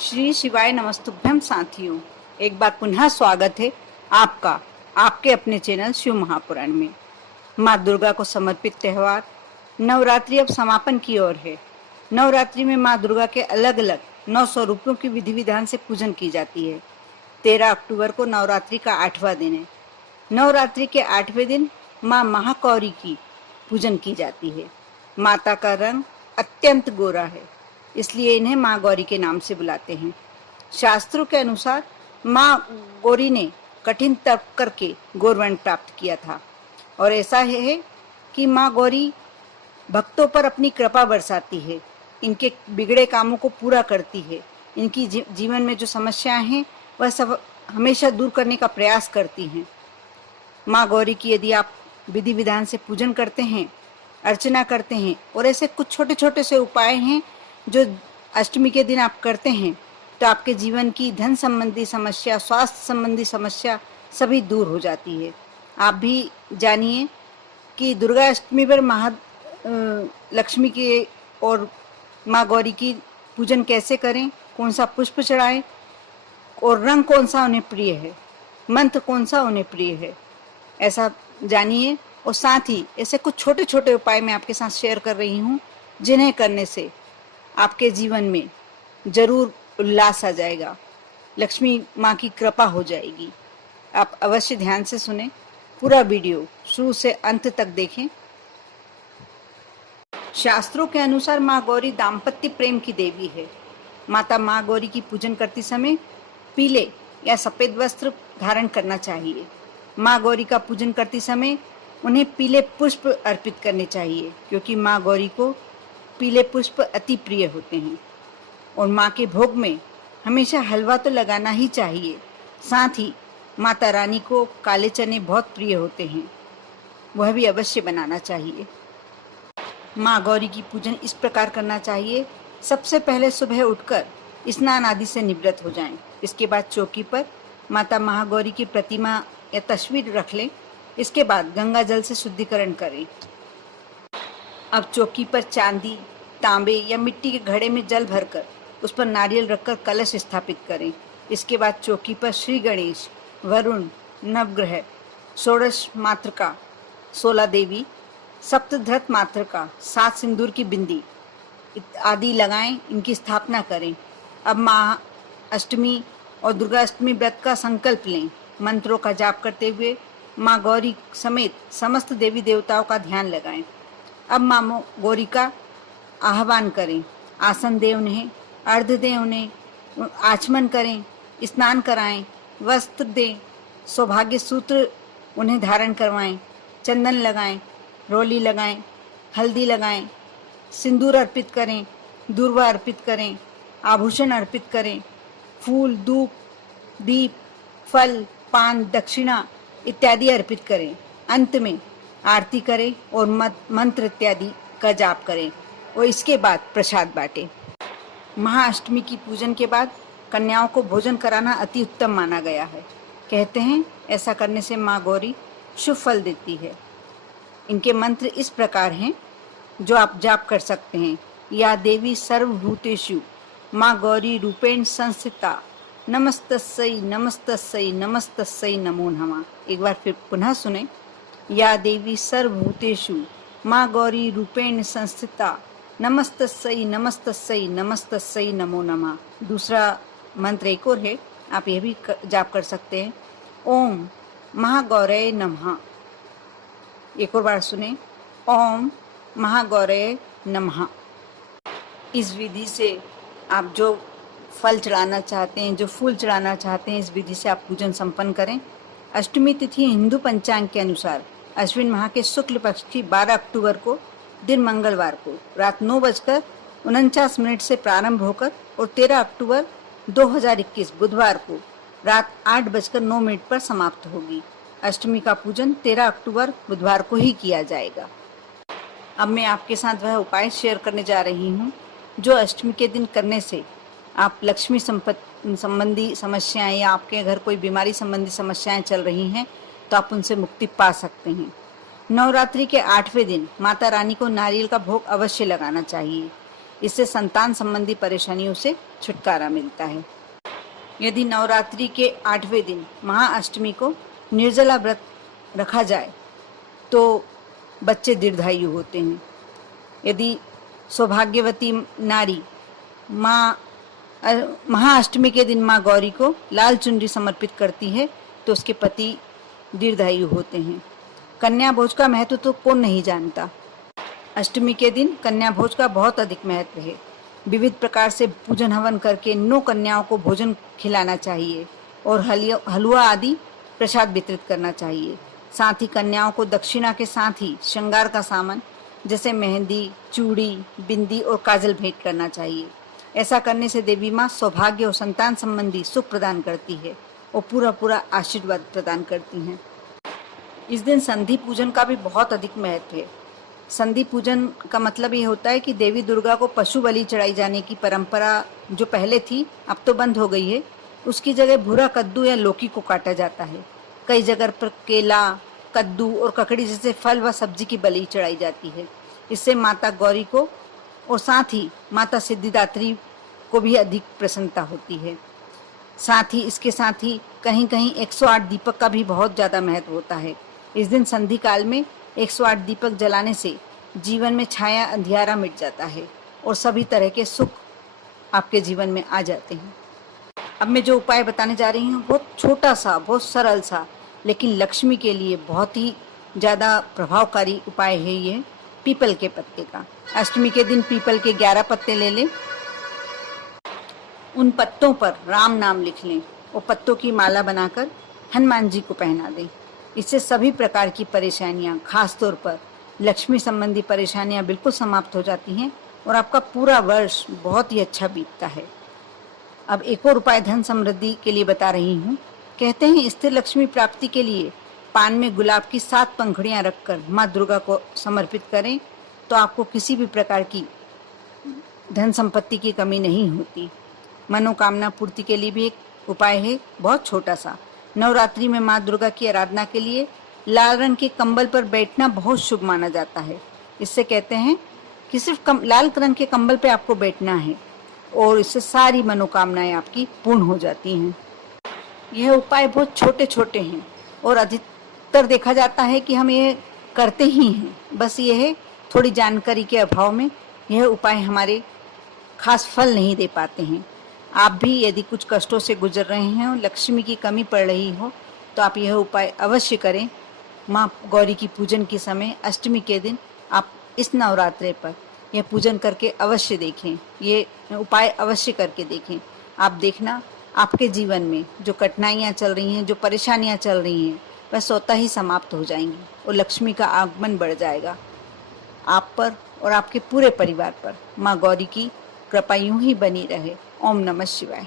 श्री शिवाय नमस्तुभ्यम साथियों, एक बार पुनः स्वागत है आपका आपके अपने चैनल शिव महापुराण में। माँ दुर्गा को समर्पित त्योहार नवरात्रि अब समापन की ओर है। नवरात्रि में माँ दुर्गा के अलग अलग 9 स्वरूपों की विधि विधान से पूजन की जाती है। 13 अक्टूबर को नवरात्रि का 8वां दिन है। नवरात्रि के 8वें दिन माँ महागौरी की पूजन की जाती है। माता का रंग अत्यंत गोरा है, इसलिए इन्हें माँ गौरी के नाम से बुलाते हैं। शास्त्रों के अनुसार माँ गौरी ने कठिन तप करके गौरवर्ण प्राप्त किया था और ऐसा है कि माँ गौरी भक्तों पर अपनी कृपा बरसाती है, इनके बिगड़े कामों को पूरा करती है, इनकी जीवन में जो समस्याएं हैं वह सब हमेशा दूर करने का प्रयास करती हैं। माँ गौरी की यदि आप विधि विधान से पूजन करते हैं, अर्चना करते हैं और ऐसे कुछ छोटे छोटे से उपाय हैं जो अष्टमी के दिन आप करते हैं, तो आपके जीवन की धन संबंधी समस्या, स्वास्थ्य संबंधी समस्या सभी दूर हो जाती है। आप भी जानिए कि दुर्गा अष्टमी पर लक्ष्मी के और माँ गौरी की पूजन कैसे करें, कौन सा पुष्प चढ़ाएं और रंग कौन सा उन्हें प्रिय है, मंत्र कौन सा उन्हें प्रिय है, ऐसा जानिए। और साथ ही ऐसे कुछ छोटे छोटे उपाय मैं आपके साथ शेयर कर रही हूँ, जिन्हें करने से आपके जीवन में जरूर उल्लास आ जाएगा, लक्ष्मी माँ की कृपा हो जाएगी। आप अवश्य ध्यान से सुने, पूरा वीडियो शुरू से अंत तक देखें। शास्त्रों के अनुसार माँ गौरी दाम्पत्य प्रेम की देवी है। माता माँ गौरी की पूजन करते समय पीले या सफेद वस्त्र धारण करना चाहिए। माँ गौरी का पूजन करते समय उन्हें पीले पुष्प अर्पित करने चाहिए, क्योंकि माँ गौरी को पीले पुष्प अति प्रिय होते हैं। और माँ के भोग में हमेशा हलवा तो लगाना ही चाहिए। साथ ही माता रानी को काले चने बहुत प्रिय होते हैं, वह भी अवश्य बनाना चाहिए। माँ गौरी की पूजन इस प्रकार करना चाहिए। सबसे पहले सुबह उठकर स्नान आदि से निवृत्त हो जाएं। इसके बाद चौकी पर माता महागौरी की प्रतिमा या तस्वीर रख लें। इसके बाद गंगा जल से शुद्धिकरण करें। अब चौकी पर चांदी, तांबे या मिट्टी के घड़े में जल भरकर उस पर नारियल रखकर कलश स्थापित करें। इसके बाद चौकी पर श्री गणेश, वरुण, नवग्रह, षोडश मातृका, 16 देवी, सप्तधृत मातृका, 7 सिंदूर की बिंदी आदि लगाएं, इनकी स्थापना करें। अब माँ अष्टमी और दुर्गा अष्टमी व्रत का संकल्प लें। मंत्रों का जाप करते हुए माँ गौरी समेत समस्त देवी देवताओं का ध्यान लगाएं। अब माँ गौरी का आह्वान करें, आसन दें उन्हें, अर्घ्य दें उन्हें, आचमन करें, स्नान कराएं, वस्त्र दें, सौभाग्य सूत्र उन्हें धारण करवाएं, चंदन लगाएं, रोली लगाएं, हल्दी लगाएं, सिंदूर अर्पित करें, दूर्वा अर्पित करें, आभूषण अर्पित करें, फूल, धूप, दीप, फल, पान, दक्षिणा इत्यादि अर्पित करें। अंत में आरती करें और मंत्र इत्यादि का जाप करें और इसके बाद प्रसाद बांटें। महाअष्टमी की पूजन के बाद कन्याओं को भोजन कराना अति उत्तम माना गया है। कहते हैं ऐसा करने से माँ गौरी शुभ फल देती है। इनके मंत्र इस प्रकार हैं जो आप जाप कर सकते हैं। या देवी सर्वभूतेषु माँ गौरी रूपेण संस्थिता, नमस्तस्यै नमस्तस्यै नमस्तस्यै नमो नमः। एक बार फिर पुनः सुने। या देवी सर्वभूतेषु माँ गौरी रूपेण संस्थिता, नमस्तस्यै नमस्तस्यै नमस्तस्यै नमो नमः। दूसरा मंत्र एक और है, आप यह भी जाप कर सकते हैं। ओम महागौरये नमः। एक और बार सुने। ओम महागौरये नमः। इस विधि से आप जो फल चढ़ाना चाहते हैं, जो फूल चढ़ाना चाहते हैं, इस विधि से आप पूजन संपन्न करें। अष्टमी तिथि हिंदू पंचांग के अनुसार अश्विन माह के शुक्ल पक्ष की 12 अक्टूबर को दिन मंगलवार को रात 9:49 से प्रारंभ होकर और 13 अक्टूबर 2021 बुधवार को रात 8:09 पर समाप्त होगी। अष्टमी का पूजन 13 अक्टूबर बुधवार को ही किया जाएगा। अब मैं आपके साथ वह उपाय शेयर करने जा रही हूँ जो अष्टमी के दिन करने से आप लक्ष्मी संबंधी समस्याएं या आपके घर कोई बीमारी संबंधी समस्याएं चल रही हैं तो आप उनसे मुक्ति पा सकते हैं। नवरात्रि के 8वें दिन माता रानी को नारियल का भोग अवश्य लगाना चाहिए। इससे संतान संबंधी परेशानियों से छुटकारा मिलता है। यदि नवरात्रि के 8वें दिन महाअष्टमी को निर्जला व्रत रखा जाए तो बच्चे दीर्घायु होते हैं। यदि सौभाग्यवती नारी महाअष्टमी के दिन माँ गौरी को लाल चुनरी समर्पित करती है तो उसके पति दीर्घायु होते हैं। कन्या भोज का महत्व तो कौन नहीं जानता। अष्टमी के दिन कन्या भोज का बहुत अधिक महत्व है। विविध प्रकार से पूजन हवन करके 9 कन्याओं को भोजन खिलाना चाहिए और हलवा आदि प्रसाद वितरित करना चाहिए। साथ ही कन्याओं को दक्षिणा के साथ ही श्रृंगार का सामान जैसे मेहंदी, चूड़ी, बिंदी और काजल भेंट करना चाहिए। ऐसा करने से देवी माँ सौभाग्य और संतान संबंधी सुख प्रदान करती है और पूरा आशीर्वाद प्रदान करती हैं। इस दिन संधि पूजन का भी बहुत अधिक महत्व है। संधि पूजन का मतलब ये होता है कि देवी दुर्गा को पशु बलि चढ़ाई जाने की परंपरा जो पहले थी अब तो बंद हो गई है। उसकी जगह भूरा कद्दू या लौकी को काटा जाता है। कई जगह पर केला, कद्दू और ककड़ी जैसे फल व सब्जी की बलि चढ़ाई जाती है। इससे माता गौरी को और साथ ही माता सिद्धिदात्री को भी अधिक प्रसन्नता होती है। साथ ही इसके साथ ही कहीं कहीं 108 दीपक का भी बहुत ज़्यादा महत्व होता है। इस दिन संधि काल में 108 दीपक जलाने से जीवन में छाया अंधियारा मिट जाता है और सभी तरह के सुख आपके जीवन में आ जाते हैं। अब मैं जो उपाय बताने जा रही हूँ बहुत छोटा सा, बहुत सरल सा, लेकिन लक्ष्मी के लिए बहुत ही ज़्यादा प्रभावकारी उपाय है ये पीपल के पत्ते का। अष्टमी के दिन पीपल के 11 पत्ते ले लें, उन पत्तों पर राम नाम लिख लें और पत्तों की माला बनाकर हनुमान जी को पहना दें। इससे सभी प्रकार की परेशानियां, खास तौर पर लक्ष्मी संबंधी परेशानियां बिल्कुल समाप्त हो जाती हैं और आपका पूरा वर्ष बहुत ही अच्छा बीतता है। अब एक और उपाय धन समृद्धि के लिए बता रही हूँ। कहते हैं स्थिर लक्ष्मी प्राप्ति के लिए पान में गुलाब की 7 पंखुड़ियाँ रखकर माँ दुर्गा को समर्पित करें तो आपको किसी भी प्रकार की धन संपत्ति की कमी नहीं होती। मनोकामना पूर्ति के लिए भी एक उपाय है, बहुत छोटा सा। नवरात्रि में माँ दुर्गा की आराधना के लिए लाल रंग के कंबल पर बैठना बहुत शुभ माना जाता है। इससे कहते हैं कि सिर्फ लाल रंग के कंबल पे आपको बैठना है और इससे सारी मनोकामनाएं आपकी पूर्ण हो जाती हैं। यह उपाय बहुत छोटे छोटे हैं और अधिकतर देखा जाता है कि हम ये करते ही हैं, बस ये है थोड़ी जानकारी के अभाव में यह उपाय हमारे खास फल नहीं दे पाते हैं। आप भी यदि कुछ कष्टों से गुजर रहे हैं और लक्ष्मी की कमी पड़ रही हो तो आप यह उपाय अवश्य करें। माँ गौरी की पूजन के समय अष्टमी के दिन आप इस नवरात्रि पर यह पूजन करके अवश्य देखें, ये उपाय अवश्य करके देखें। आप देखना आपके जीवन में जो कठिनाइयाँ चल रही हैं, जो परेशानियाँ चल रही हैं, वह स्वतः ही समाप्त हो जाएंगी और लक्ष्मी का आगमन बढ़ जाएगा आप पर और आपके पूरे परिवार पर। माँ गौरी की कृपा यूं ही बनी रहे। ओम नमः शिवाय।